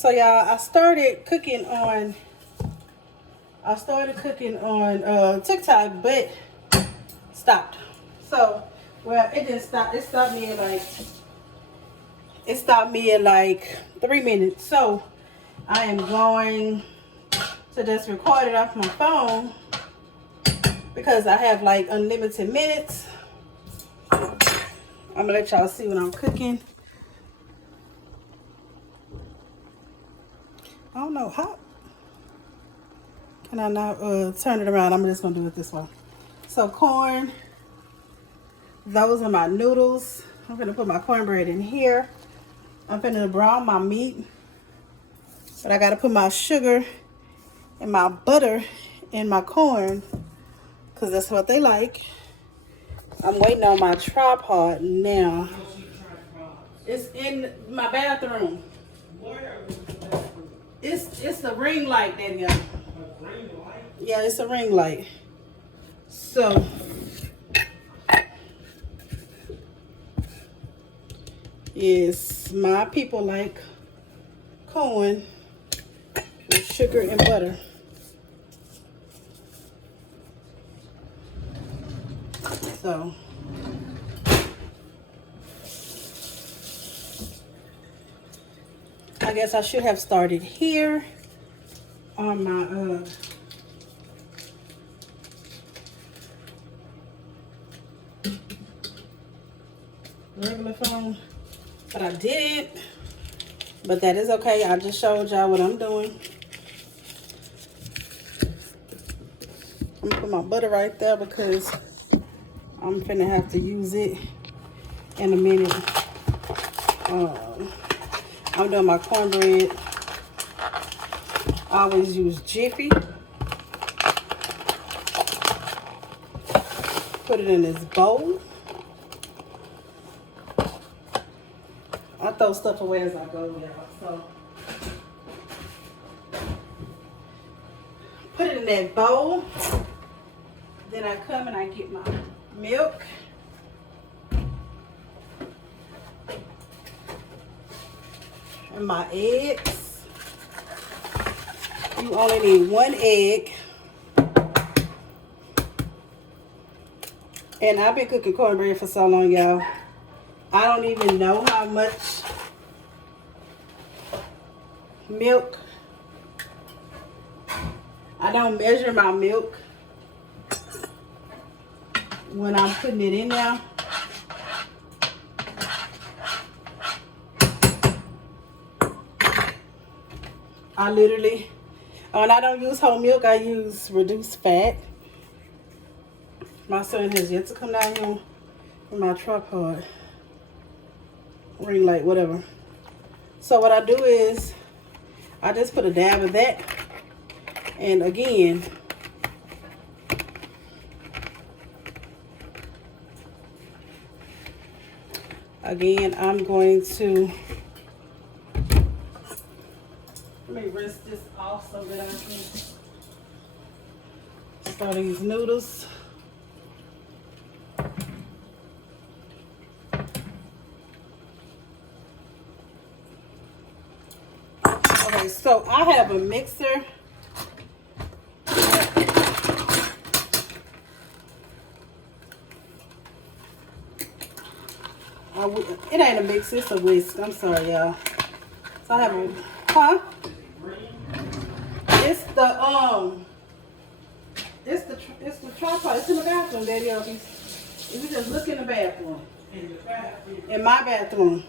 So y'all, I started cooking on TikTok, but stopped. So, well, it didn't stop. It stopped me at like 3 minutes. So I am going to just record it off my phone because I have like unlimited minutes. I'm gonna let y'all see what I'm cooking. I don't know how can I not turn it around. I'm just gonna do it this way. So corn, those are my noodles. I'm gonna put my cornbread in here. I'm gonna brown my meat, but I gotta put my sugar and my butter in my corn because that's what they like. I'm waiting on my tripod now. It's in my bathroom. It's a ring light there, y'all. Yeah, it's a ring light. So yes, my people like corn with sugar and butter. So I guess I should have started here on my regular phone, but I didn't. But that is okay. I just showed y'all what I'm doing. I'm gonna put my butter right there because I'm finna have to use it in a minute. I'm doing my cornbread. I always use Jiffy. Put it in this bowl. I throw stuff away as I go, y'all. So put it in that bowl. Then I come and I get my milk. And my eggs. You only need 1 egg. And I've been cooking cornbread for so long, y'all. I don't even know how much milk. I don't measure my milk when I'm putting it in now. I literally, when I don't use whole milk, I use reduced fat. My son has yet to come down here with my tripod, ring light, whatever. So what I do is, I just put a dab of that. And again, I'm going to, let me rinse this off so that I can start these noodles. Okay, so I have a mixer. It ain't a mixer, it's a whisk. I'm sorry, y'all. So I have a, It's the tripod. It's in the bathroom, Daddy. If you just look in the bathroom. In my bathroom.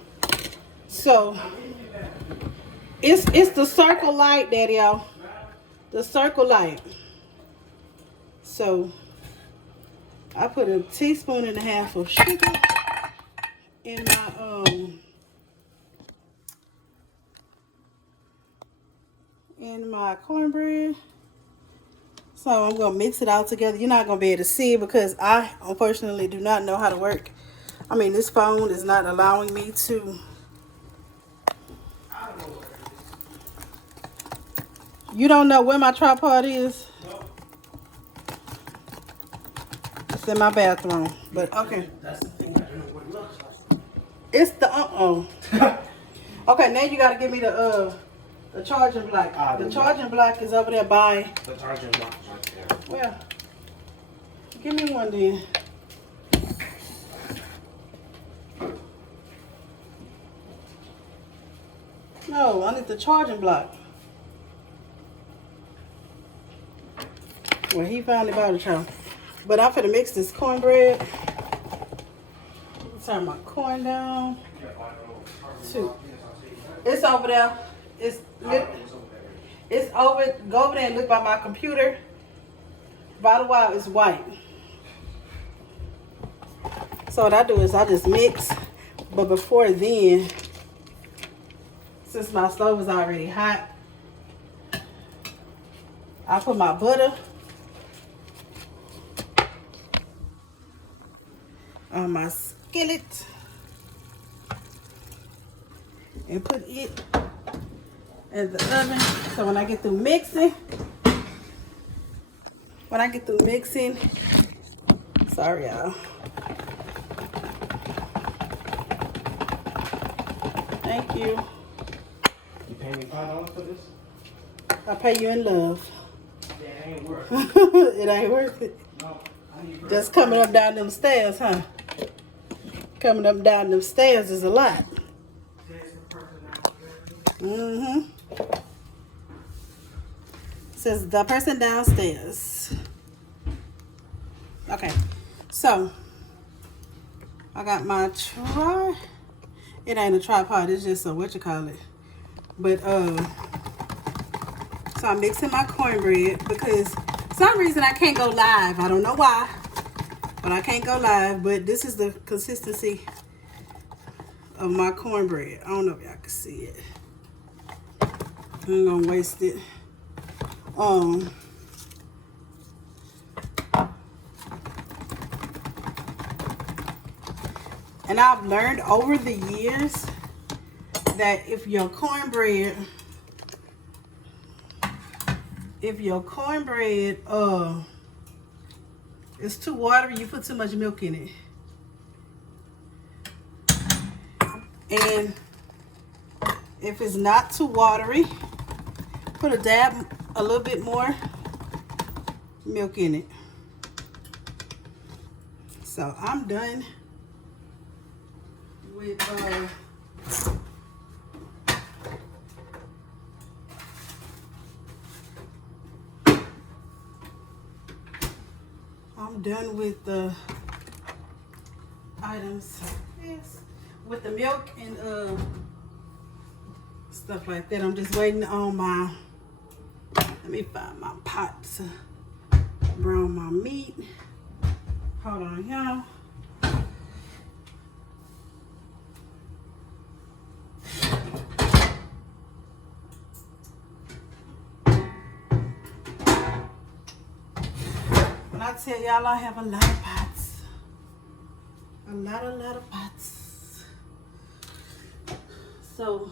So it's the circle light, Daddy. The circle light. So I put a teaspoon and a half of sugar in my cornbread. So I'm gonna mix it all together. You're not gonna be able to see it because I unfortunately do not know how to work. I mean, this phone is not allowing me to. You don't know where my tripod is? No. It's in my bathroom, but okay. That's the thing. I don't know what it looks like. It's the Okay, now you gotta give me the The charging block. The charging block is over there by. The charging block is right there. Well, give me one then. No, I need the charging block. Well, he finally bought it, y'all. But I'm finna mix this cornbread. Turn my corn down. It's over there. It's over. Go over there and look by my computer. Bottle wire is white. So what I do is I just mix. But before then, since my stove is already hot, I put my butter on my skillet and put it in the oven. So when I get through mixing, sorry y'all. Thank you. You pay me $5 for this? I pay you in love. Yeah, it ain't worth it. It ain't worth it. No, I need Just coming up down them stairs, huh? Coming up down them stairs is a lot. Mm-hmm. Says the person downstairs. Okay, so I got my it ain't a tripod, it's just a what you call it. But so I'm mixing my cornbread because for some reason I can't go live. I don't know why, but I can't go live. But this is the consistency of my cornbread. I don't know if y'all can see it. I'm gonna waste it. And I've learned over the years that if your cornbread is too watery, you put too much milk in it. And if it's not too watery, put a little bit more milk in it. So I'm done with the items, yes, with the milk and stuff like that. I'm just waiting on my, let me find my pot to brown my meat. Hold on, y'all. When I tell y'all I have a lot of pots. A lot of pots. So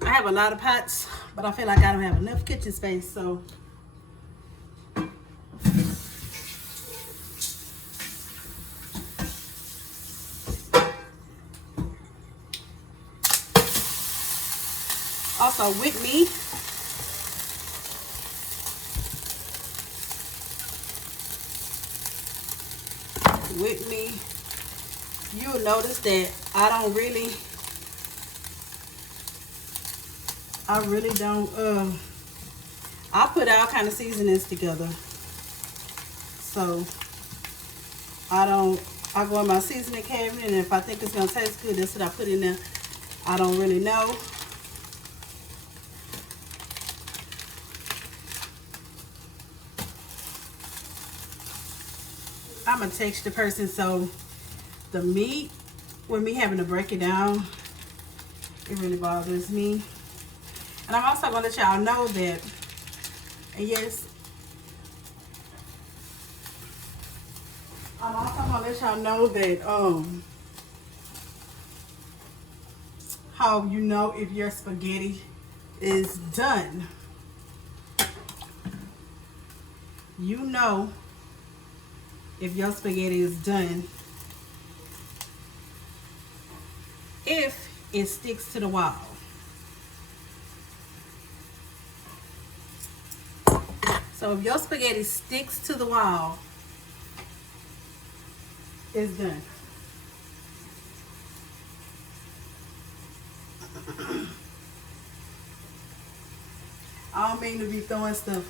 I have a lot of pots, but I feel like I don't have enough kitchen space, so also with me, you'll notice that I really don't, I put all kind of seasonings together. So I go in my seasoning cabinet, and if I think it's gonna taste good, that's what I put in there. I don't really know. I'm a texture person, so the meat, with me having to break it down, it really bothers me. And I'm also going to let y'all know that, and yes, I'm also going to let y'all know that, how you know if your spaghetti is done. You know if your spaghetti is done if it sticks to the wall. So if your spaghetti sticks to the wall, it's done. I don't mean to be throwing stuff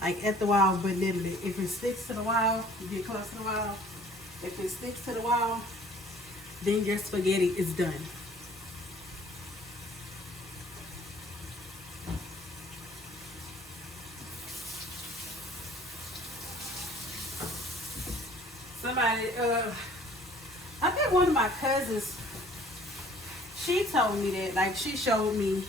like at the wall, but literally, if it sticks to the wall, you get close to the wall. If it sticks to the wall, then your spaghetti is done. Somebody, I think one of my cousins, she told me that, like she showed me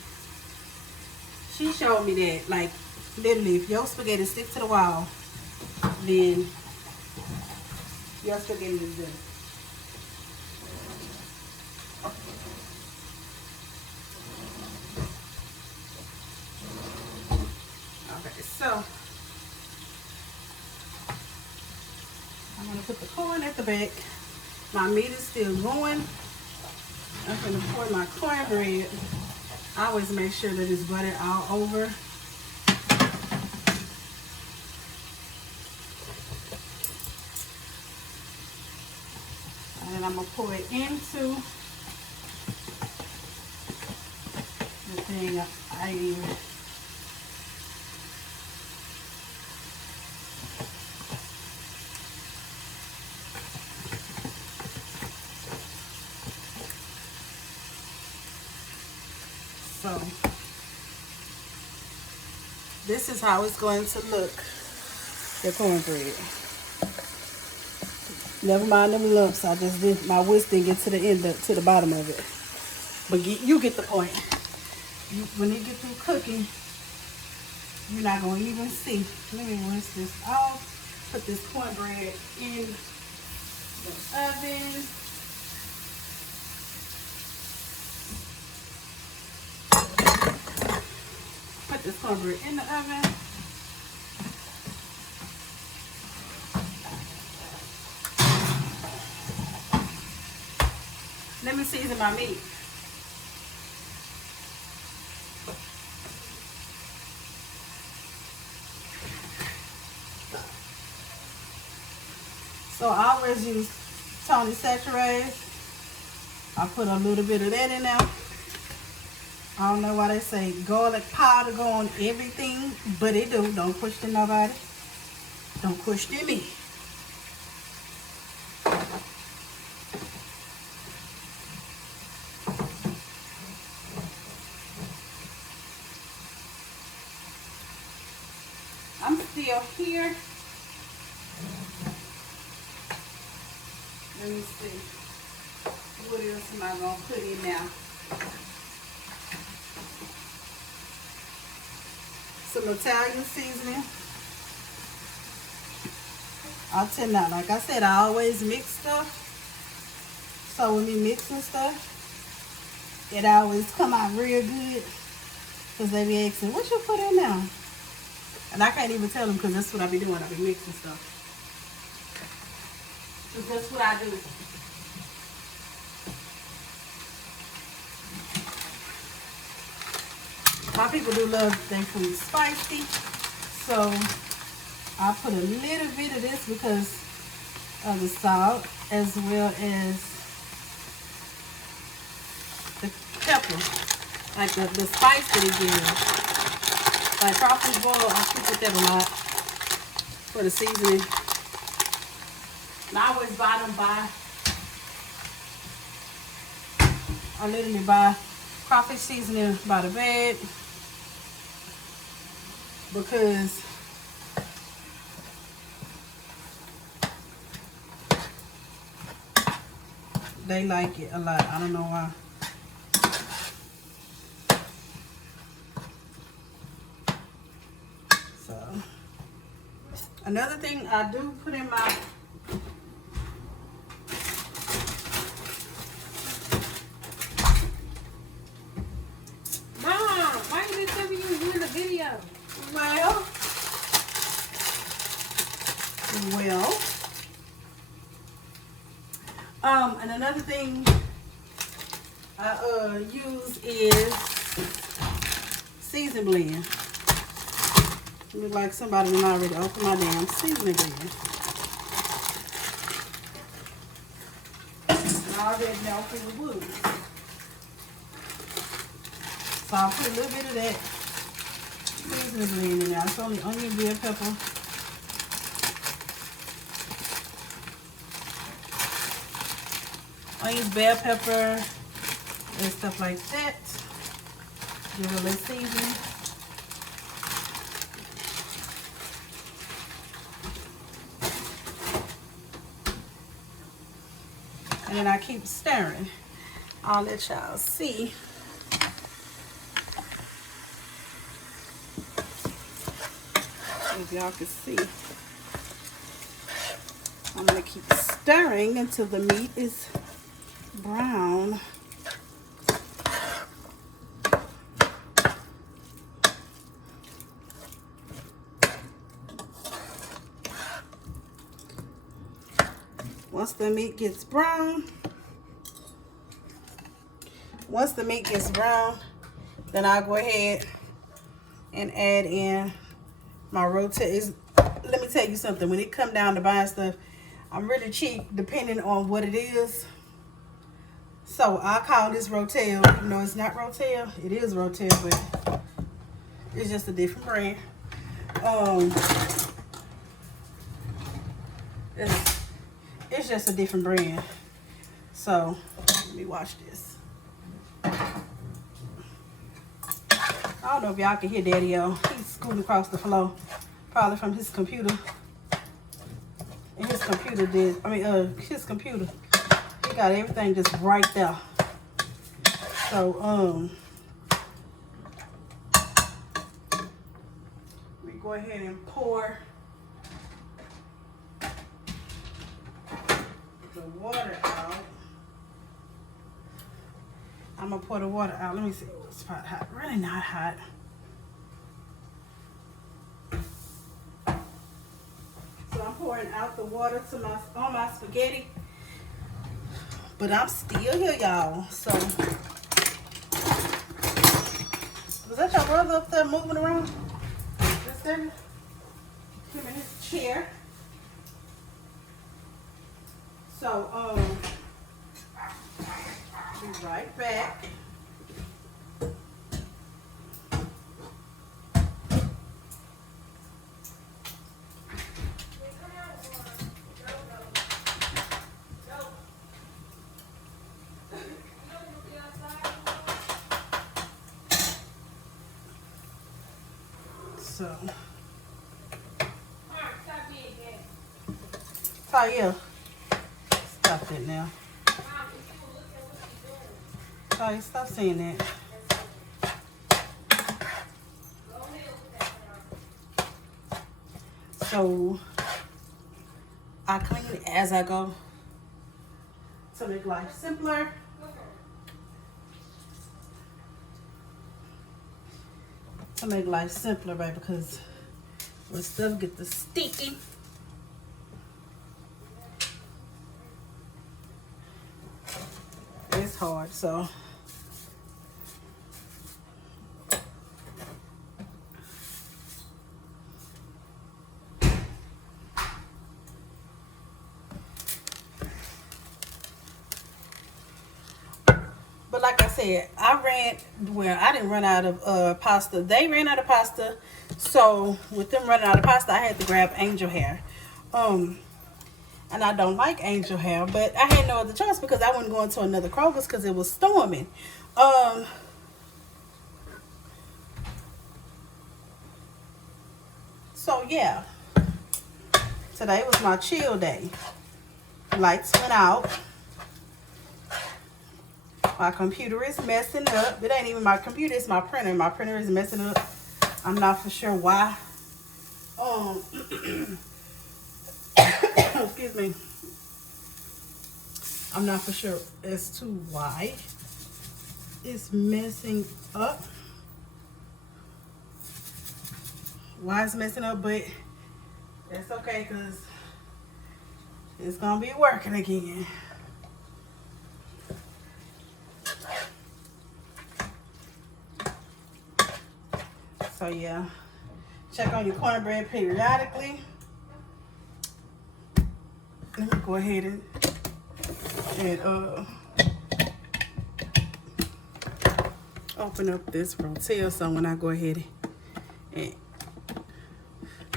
that, like literally, if your spaghetti sticks to the wall, then your spaghetti is done. Okay, so I'm gonna put the corn at the back. My meat is still going. I'm gonna pour my cornbread. I always make sure that it's buttered all over. And then I'm gonna pour it into the thing I use. So this is how it's going to look, the cornbread. Never mind them lumps. I just did, my whisk didn't get to the end, to the bottom of it. But you get the point. When you get through cooking, you're not going to even see. Let me rinse this off. Put this cornbread in the oven. Put this cornbread in the oven. Let me season my meat. So I always use Tony Saturated. I put a little bit of that in there. I don't know why they say garlic powder go on everything, but it do. Don't question nobody. Don't question me. I'm still here. Let me see. What else am I going to put in now? Some Italian seasoning. I'll tell you now, like I said, I always mix stuff. So when we mixing stuff, it always come out real good. Because they be asking, what you put in now? And I can't even tell them because that's what I be doing. I be mixing stuff. Because that's what I do. My people do love their food spicy. So I put a little bit of this because of the salt as well as the pepper. Like the spice that it gives. Like crawfish boil, I keep with that a lot for the seasoning. And I always buy them I literally buy crawfish seasoning by the bag because they like it a lot. I don't know why. So another thing I do put in my and another thing I use is season blend. Look like somebody done already opened my damn seasoning blend. And I already know for the wood. So I'll put a little bit of that seasoning blend in there. It's only onion, bell pepper. Onions, bell pepper, and stuff like that. Give it a little seasoning. And then I keep stirring. I'll let y'all see. If y'all can see. I'm going to keep stirring until the meat is brown. Once the meat gets brown, then I'll go ahead and add in my rotel. Let me tell you something. When it come down to buying stuff, I'm really cheap depending on what it is. So I call this rotel, even though it's not rotel. It is rotel, but it's just a different brand. It's just a different brand. So let me watch this. I don't know if y'all can hear Daddy-O. He's scooting across the floor, probably from his computer. And his computer his computer, he got everything just right there. So we go ahead and pour the water out. I'm gonna pour the water out. Let me see. It's not hot. Really not hot. So I'm pouring out the water to on my spaghetti. But I'm still here, y'all. So was that your brother up there moving around? Just him in his chair. So be right back. So, oh yeah, stop it now. Sorry, stop saying that. So, I clean it as I go to make life simpler. To make life simpler, right? Because when stuff get the sticky, it's hard. So but like I said, I didn't run out of pasta. They ran out of pasta. So with them running out of pasta, I had to grab angel hair. And I don't like angel hair, but I had no other choice because I wasn't going to another Kroger's because it was storming. So yeah, today was my chill day. Lights went out. My computer is messing up. It ain't even my computer, it's my printer. My printer is messing up. I'm not for sure why. Excuse me. I'm not for sure as to why it's messing up. Why it's messing up, but that's okay because it's gonna be working again. So yeah, check on your cornbread periodically. Let me go ahead and open up this rotel so when I go ahead and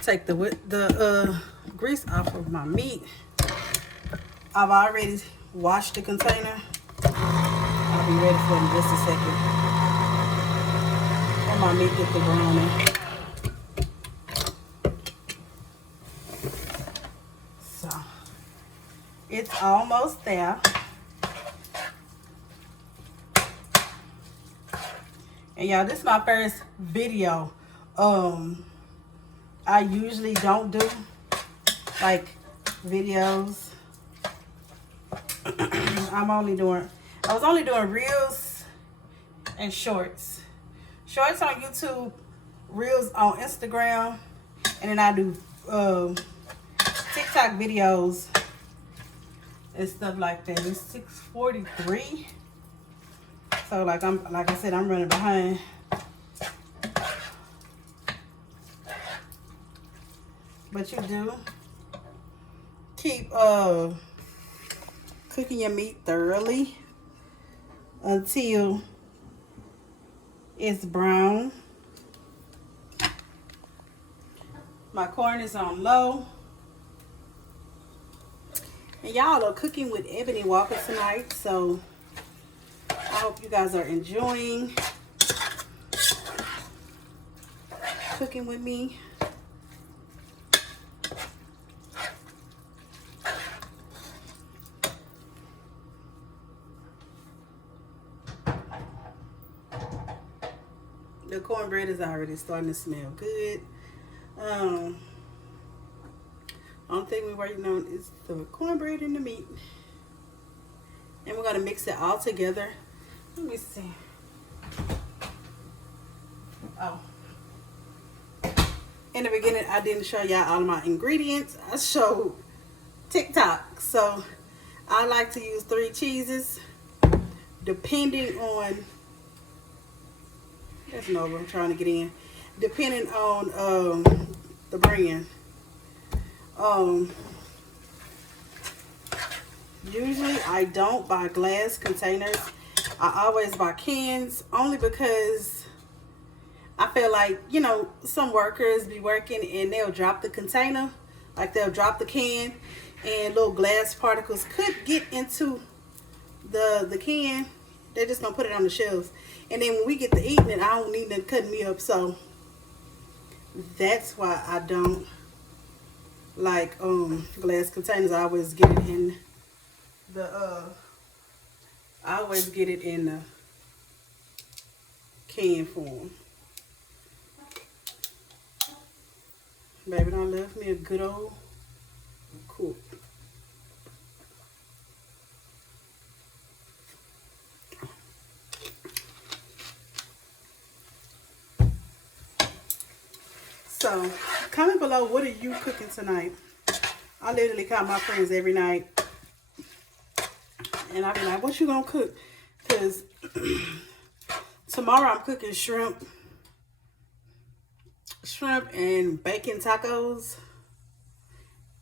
take the grease off of my meat, I've already washed the container. I'll be ready for it in just a second. And my meat get the browning. So it's almost there. And y'all, this is my first video. I usually don't do like videos. I was only doing reels and shorts. Shorts on YouTube, reels on Instagram, and then I do TikTok videos and stuff like that. It's 6:43. So like I said, I'm running behind. But you do keep cooking your meat thoroughly until it's brown. My corn is on low. And y'all are cooking with Ebony Walker tonight, so I hope you guys are enjoying cooking with me. The cornbread is already starting to smell good. Only thing we're working on is the cornbread and the meat. And we're going to mix it all together. Let me see. Oh. In the beginning, I didn't show y'all all of my ingredients. I showed Tictoc. So, I like to use 3 cheeses. Depending on... That's Nova, I'm trying to get in. Depending on the brand. Usually I don't buy glass containers. I always buy cans, only because I feel like, you know, some workers be working and they'll drop the container, like they'll drop the can, and little glass particles could get into the can. They're just gonna put it on the shelves, and then when we get to eating it, I don't need them cutting me up. So that's why I don't like glass containers. I always get it in the can form. Baby, I love me a good old cook. So, comment below, what are you cooking tonight? I literally call my friends every night. And I be like, what you gonna cook? Because tomorrow I'm cooking shrimp and bacon tacos.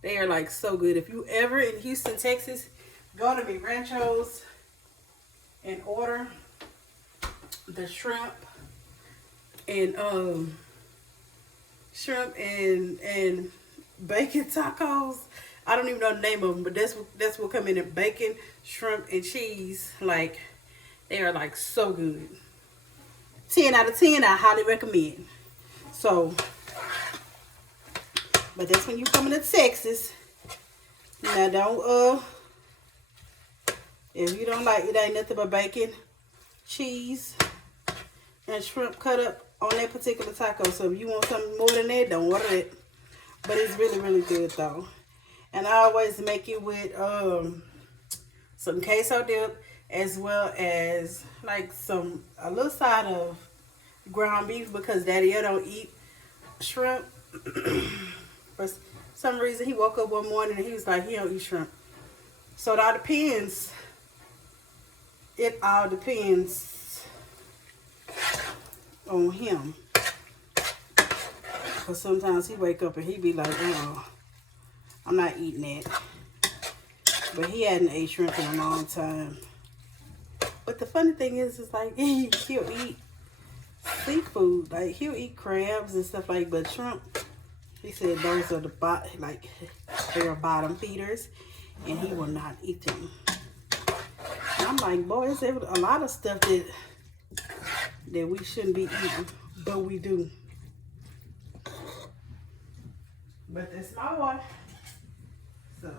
They are like so good. If you ever in Houston, Texas, go to Mi Ranchos and order the shrimp and bacon tacos. I don't even know the name of them, but that's what come in it. Bacon, shrimp, and cheese. Like, they are like so good. 10 out of 10, I highly recommend. So, but that's when you come into Texas. Now don't if you don't like it, ain't nothing but bacon, cheese, and shrimp cut up on that particular taco. So if you want something more than that, don't order it. But it's really, really good though. And I always make it with some queso dip, as well as like a little side of ground beef, because Daddy don't eat shrimp. For some reason, he woke up one morning and he was like, he don't eat shrimp. So it all depends. It all depends on him. Because sometimes he wake up and he be like, oh, I'm not eating that. But he hadn't ate shrimp in a long time. But the funny thing is like, he'll eat seafood. Like, he'll eat crabs and stuff like, but shrimp, he said those are they are bottom feeders, and he will not eat them. And I'm like, boy, there's a lot of stuff that we shouldn't be eating, but we do. But that's my one. So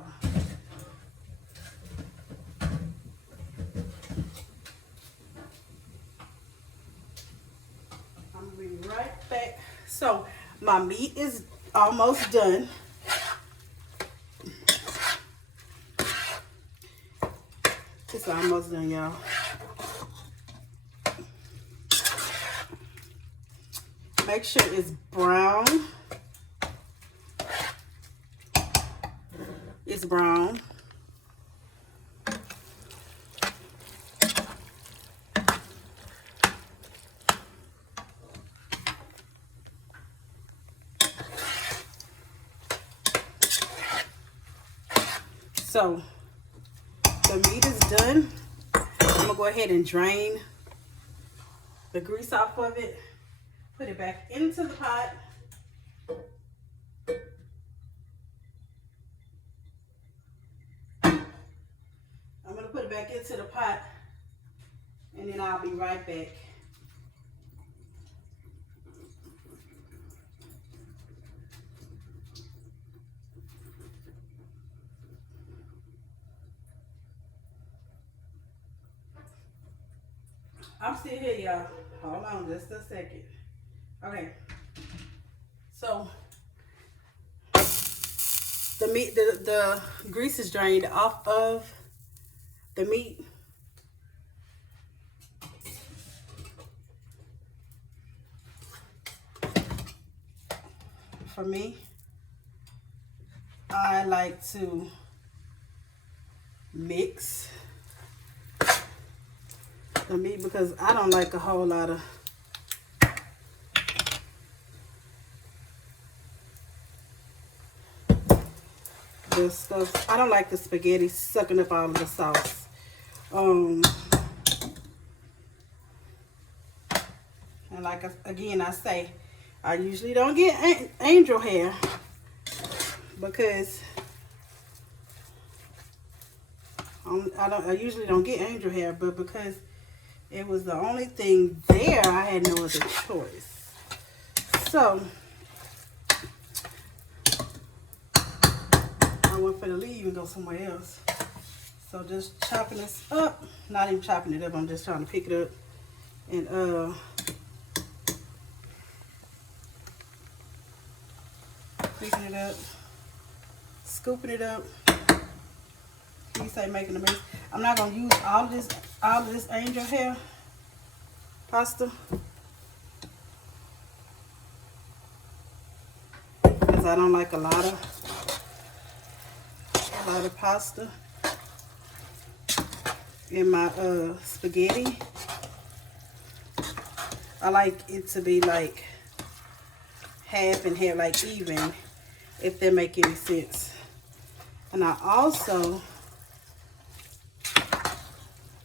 I'm gonna be right back. So my meat is almost done. It's almost done, y'all. Make sure it's brown. It's brown. So the meat is done. I'm gonna go ahead and drain the grease off of it. Put it back into the pot. I'm gonna put it back into the pot, and then I'll be right back. I'm still here, y'all. Hold on just a second. Okay. So the meat, the grease is drained off of the meat. For me, I like to mix the meat because I don't like a whole lot of the stuff. I don't like the spaghetti sucking up all of the sauce. And like again, I say, I usually don't get angel hair because I usually don't get angel hair, but because it was the only thing there, I had no other choice. So I went for the leave and go somewhere else. So just chopping this up, not even chopping it up, I'm just trying to pick it up and picking it up, scooping it up. You say making a mess. I'm not gonna use all of this angel hair pasta because I don't like a lot of pasta in my spaghetti. I like it to be like half and half, like even, if that make any sense. And I also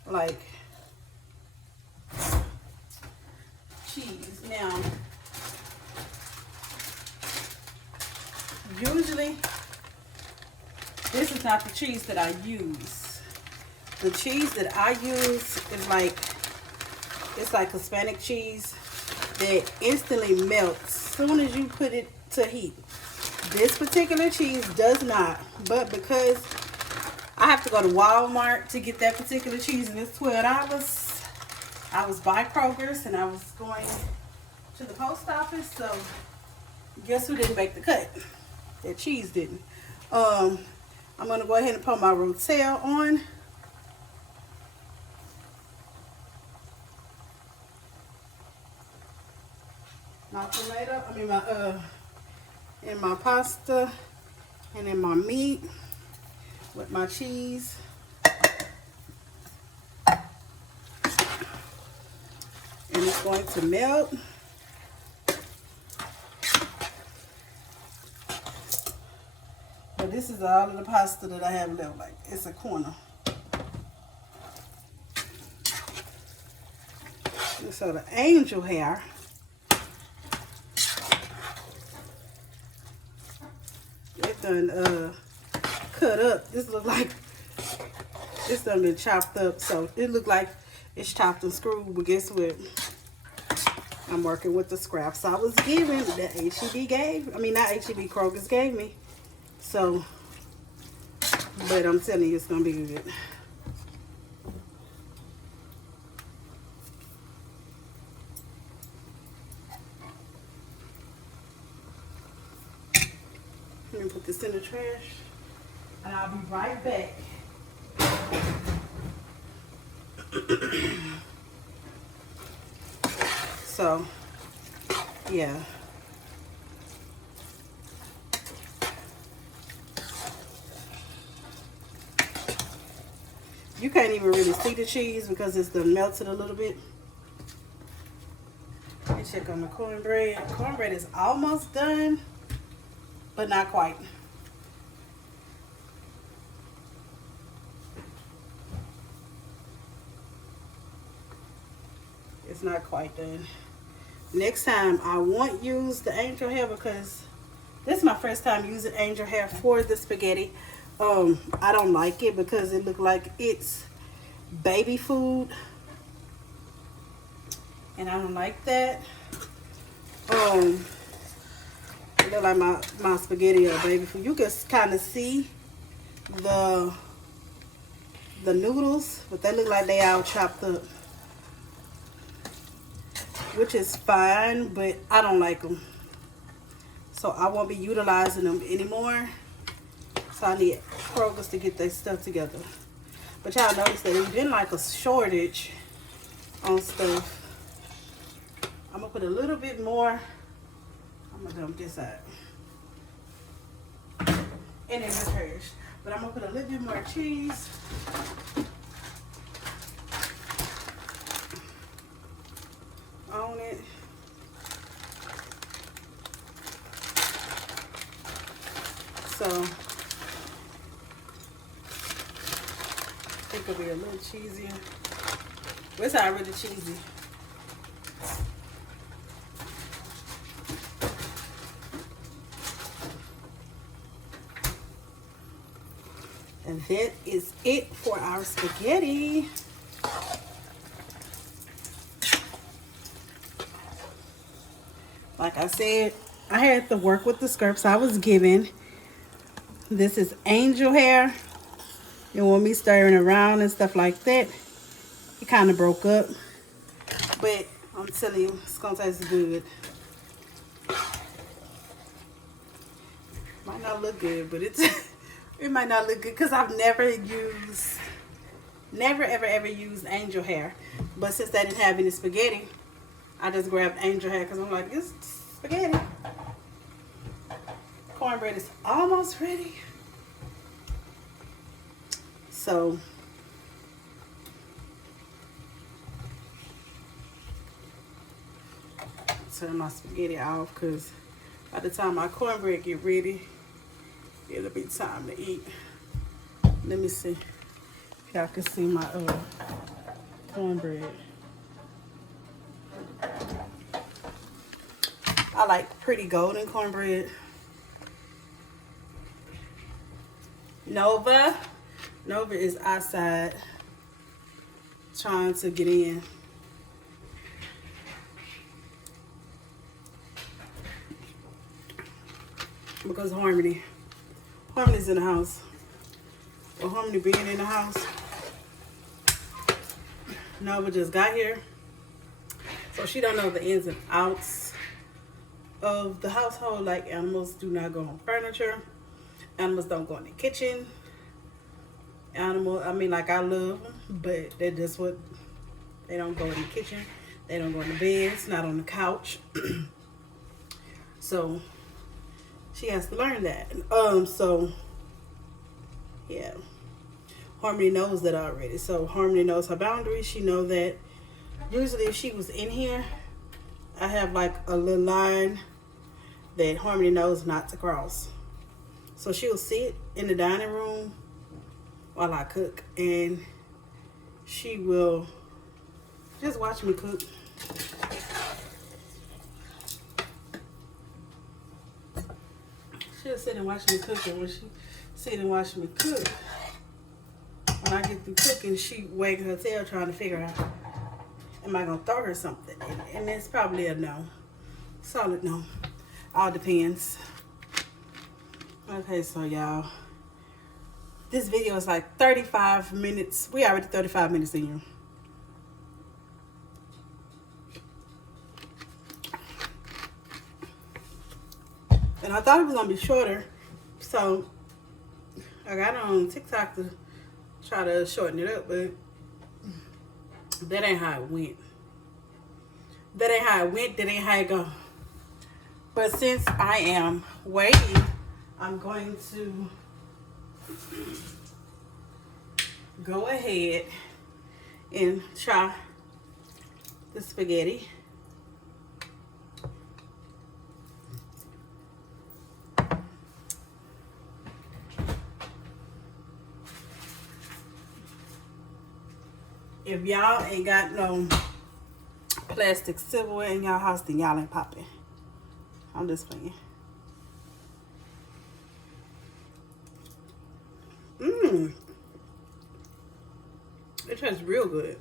like cheese. Now, usually this is not the cheese that I use. The cheese that I use is like, it's like Hispanic cheese that instantly melts as soon as you put it to heat. This particular cheese does not, but because I have to go to Walmart to get that particular cheese, and it's $12. I was by Kroger's and I was going to the post office, so guess who didn't make the cut? That cheese didn't. I'm gonna go ahead and put my rotel on. My tomato, in my pasta and in my meat with my cheese. And it's going to melt. But this is all of the pasta that I have left. Like, it's a corner. And so the angel hair. It done cut up. This look like it's done been chopped up. So it look like it's chopped and screwed. But guess what? I'm working with the scraps I was given that HEB gave. I mean, not HEB, Kroger's gave me. So, but I'm telling you, it's gonna be good. Let me put this in the trash, and I'll be right back. So, yeah. You can't even really see the cheese because it's done melted a little bit. Let me check on the cornbread. Cornbread is almost done, but not quite. It's not quite done. Next time I won't use the angel hair because this is my first time using angel hair for the spaghetti. I don't like it because it looks like it's baby food, and I don't like that. It look like my spaghetti or baby food. You can kind of see the noodles, but they look like they all chopped up, which is fine, but I don't like them, so I won't be utilizing them anymore. So I need Kroger's to get their stuff together. But y'all notice that there's been like a shortage on stuff. I'm gonna put a little bit more. I'm gonna dump this out and in the trash. But I'm gonna put a little bit more cheese. On it. So I think it'll be a little cheesier. But it's already cheesy. And that is it for our spaghetti. Like I said, I had to work with the scraps I was given. This is angel hair. You want me stirring around and stuff like that. It kind of broke up. But I'm telling you, it's going to taste good. Might not look good, but it's it might not look good because I've never ever used angel hair. But since they didn't have any spaghetti, I just grabbed angel hair because I'm like, it's spaghetti. Cornbread is almost ready. So turn my spaghetti off because by the time my cornbread get ready, it'll be time to eat. Let me see if y'all can see my cornbread. I like pretty golden cornbread. Nova is outside trying to get in. Because Harmony's in the house. Well, Harmony being in the house, Nova just got here. So she don't know the ins and outs of the household. Like, animals do not go on furniture. Animals don't go in the kitchen. I mean, like, I love them, but they're just what, they don't go in the kitchen. They don't go in the beds, not on the couch. So she has to learn that. So yeah, Harmony knows that already. So Harmony knows her boundaries. She knows that usually if she was in here, I have like a little line that Harmony knows not to cross. So she'll sit in the dining room while I cook, and she will just watch me cook. She'll sit and watch me cook, and when she sit and watch me cook, when I get through cooking, she wag her tail trying to figure out, am I gonna throw her something? And it's probably a no. Solid no. All depends. Okay, so y'all, this video is like 35 minutes. We already 35 minutes in here. And I thought it was gonna be shorter, so I got on TikTok to try to shorten it up, but that ain't how it went. That ain't how it went, that ain't how it go. But since I am waiting, I'm going to go ahead and try the spaghetti. If y'all ain't got no plastic silverware in y'all house, then y'all ain't popping. I'm just playing. It tastes real good.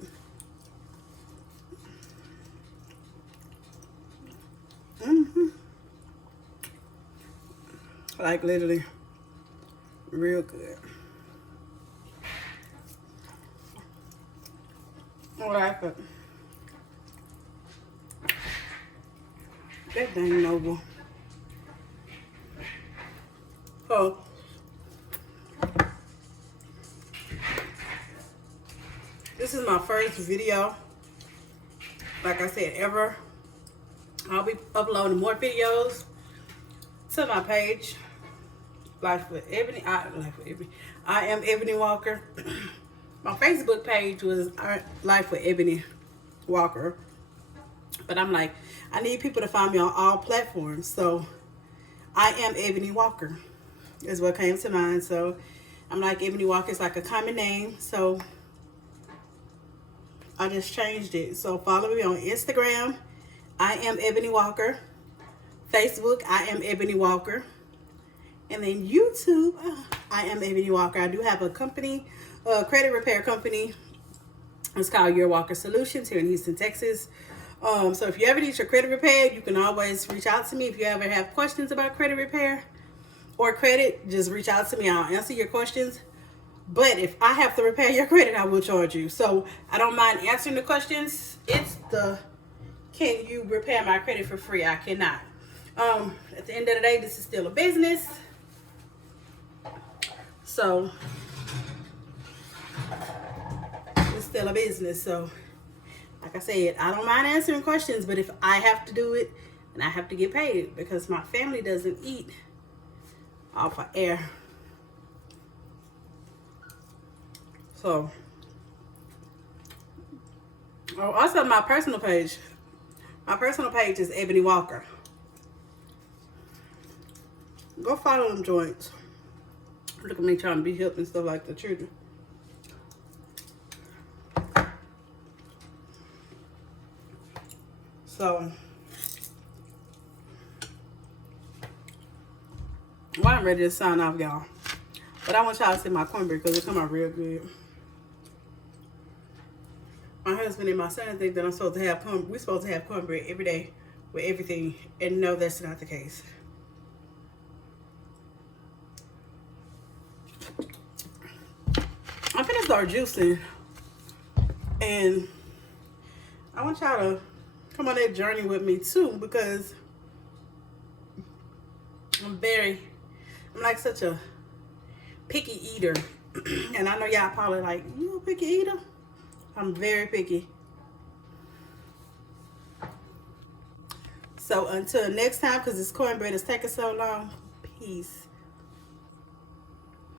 Like literally real good. I like it. That dang noble. So this is my first video, like I said, ever. I'll be uploading more videos to my page, Life with Ebony. I am Ebony Walker. My Facebook page was Life with Ebony Walker, but I'm like, I need people to find me on all platforms, so I am Ebony Walker is what came to mind. So I'm like, Ebony Walker is like a common name, so I just changed it. So follow me on Instagram, I am Ebony Walker. Facebook, I am Ebony Walker. And then YouTube, I am Ebony Walker. I do have a company, a credit repair company. It's called Your Walker Solutions here in Houston, Texas. So if you ever need your credit repaired, you can always reach out to me. If you ever have questions about credit repair or credit, just reach out to me. I'll answer your questions. But if I have to repair your credit, I will charge you. So I don't mind answering the questions. It's the, can you repair my credit for free? I cannot. At the end of the day, this is still a business. So it's still a business. So like I said, I don't mind answering questions, but if I have to do it, then I have to get paid, because my family doesn't eat off of air. So, oh, also my personal page. My personal page is Ebony Walker. Go follow them joints. Look at me trying to be hip and stuff like the children. So, well, I'm ready to sign off, y'all. But I want y'all to see my cornbread because it come out real good. My husband and my son think that I'm supposed to have we're supposed to have cornbread every day with everything, and no, that's not the case. I'm finna start juicing, and I want y'all to come on that journey with me too, because I'm like such a picky eater. And I know y'all probably like, you a picky eater? I'm very picky. So until next time, because this cornbread is taking so long, peace.